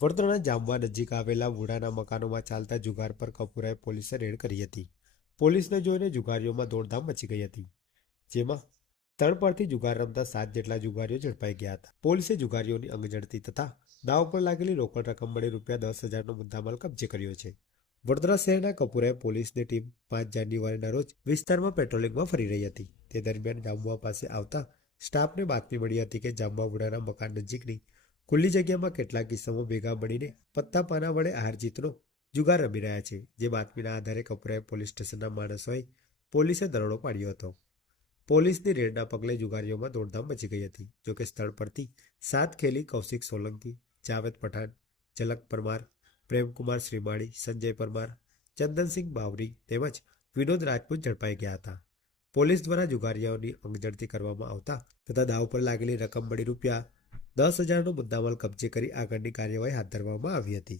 વડોદરાના જામવા નજીક આવેલા વુડાના મકાનોમાં ચાલતા જુગાર પર કપૂરાએ પોલીસે રેડ કરી હતી. પોલીસને જોઈને જુગારીઓમાં દોડધામ મચી ગઈ હતી, જેમાં ત્રણ પરથી જુગાર રમતા સાત જેટલા જુગારીઓ ઝડપાઈ ગયા હતા. પોલીસે જુગારીઓની અંગઝડતી તથા દાવ પર લાગેલી રોકડ રકમ મળી રૂપિયા દસ હજારનો મુદ્દામાલ કબજે કર્યો છે. વડોદરા શહેરના કપૂરાએ પોલીસની ટીમ પાંચ જાન્યુઆરીના રોજ વિસ્તારમાં પેટ્રોલિંગમાં ફરી રહી હતી. તે દરમિયાન જામવા પાસે આવતા સ્ટાફને બાતમી મળી હતી કે જામવા વુડાના મકાન નજીકની ખુલ્લી જગ્યામાં કેટલાક કિસ્સાઓ ભેગા મળીને પત્તા પાના વડે હાર જીતનો જુગાર રમી રહ્યા છે, જે બાતમીના આધારે કપૂરાએ પોલીસ સ્ટેશનના માણસોએ પોલીસે દરોડો પાડ્યો હતો. પોલીસની રેડના પગલે જુગારીઓમાં દોડધામ મચી ગઈ હતી જોકે સ્થળ પરથી સાત ખેલી કૌશિક સોલંકી, જાવેદ પઠાણ, ઝલક પરમાર, પ્રેમકુમાર શ્રીમાળી, સંજય પરમાર, ચંદનસિંહ બાવરી તેમજ વિનોદ રાજપૂત ઝડપાઈ ગયા હતા. પોલીસ દ્વારા જુગારીઓની અંગઝડતી કરવામાં આવતા તથા દાવ પર લાગેલી રકમ મળી રૂપિયા દસ હજારનો મુદ્દામાલ કબજે કરી આગળની કાર્યવાહી હાથ ધરવામાં આવી હતી.